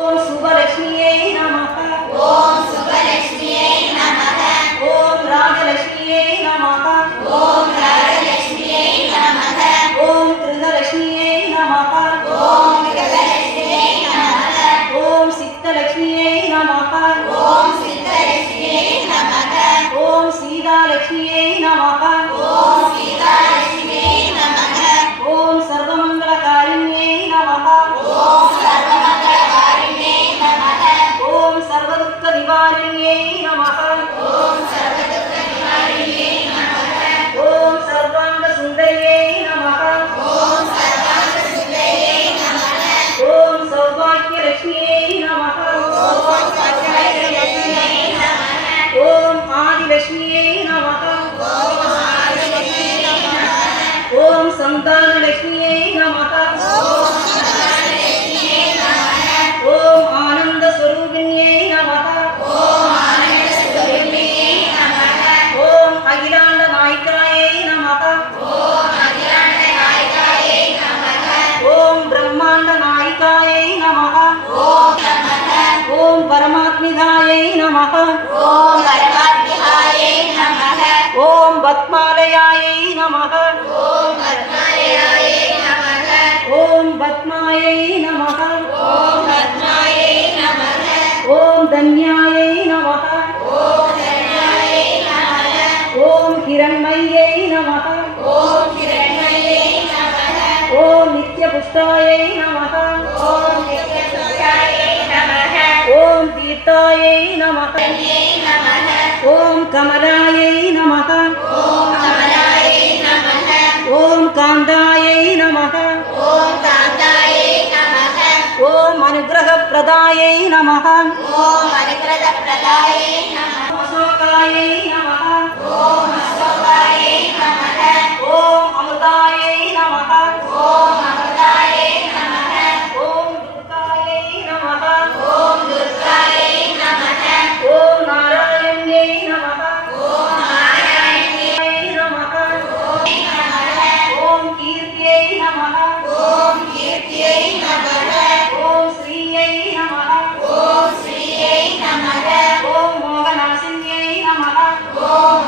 ஓம் சுபலட்சுமியே நமः. ஓம் சுபலட்சுமியே நமः. ஓம் ராஜலட்சுமியே நமः. ஓம் ராஜலட்சுமியே நமः. ஓம் கிருதலட்சுமியே நமः. ஓம் கிருதலட்சுமியே நமः. ஓம் சித்தலட்சுமியே நமः. ஓம் சித்தலட்சுமியே நமः. ஓம் சீதாலட்சுமியே நமः. ஓம் சீதாலட்சுமியே நமः. ஓம் சர்வமங்களகாரிண்யே நமः. ஓம் சர்வமங்களகாரிண்யே நமः. ஓம் சர்வதுக்க நிவாரிண்யே நமः. ஓம் சர்வதுக்க நிவாரிண்யே நமः. ஓம் சர்வாங்க சுந்தரியே நமः. ஓம் சர்வாங்க சுந்தரியே நமः. ஓம் சௌபாக்கியலட்சுமியே நமः. ஓம் சர்வலட்சுமியே நமः. ஓம் ஆதிலட்சுமியே நமः. ஓம் ஆதிலட்சுமியே நமः. ஓம் சந்தானலட்சுமியே நமः. ஓம் சந்தானலட்சுமியே நமः. ஓம் ஆனந்த ஸ்வரூபிண்யே நமः. ஓம் ஆனந்த ஸ்வரூபிணியே நமः. ஓம் அகிலாண்ட நாயக்காயே நமः. ஓம் அகிலாண்ட நாயகாயே நமः. ஓம் பிரம்மாண்ட நாயக்காயே நமः. ஓம் நமः. ஓம் பரமாத்மிகாயை நமः. ஓம் பரமாத்மிகாயே நமः. ஓம் பத்மாலயாயை நமः. ஓம் பத்மாலயாயே நமः. ஓம் பத்மாயை நமः. ஓம் பத்மாயே நமः. ஓம் தன்யாயை நமः. ஓம் தன்யாயே நமः. ஓம் ஹிரண்மய்யை நமः. ஓம் ஹிரண்மயே நமः. ஓம் நித்யபுஷ்டாயை நமः. ஓம் நித்யசுத்தாயே நமः. ஓம் தீர்த்தாயை நமः. தன்யே நமः. ஓம் கமலாயை நமः. ஓம் கமலாயே நமः. ஓம் காந்தாயை நமः. ஓம் காந்தாயே நமः. ஓம் அனுகிரகப்பிரதாயை நமः. ஓம் அனுகிரகப்பிரதாயே நமः. அசோகாயை நமः. ஓம் அசோகாயே நமः. ஓம் அமிர்தாயை நமः. ஓம் அமிர்தாயே நமः. ஓம் துர்காயை நமः. ஓம் துர்காயே நமः. ஓம் நாராயண்யை நமः. ஓம் நாராயணியே நமः. நமः. ஓம் கீர்த்தியை நமः. ஓம் கீர்த்தியை நமः. ஓம் ஸ்ரீயை நமः. ஓம் ஸ்ரீயை நமः. ஓம் மோகநாசின்யை நமः. ஓம்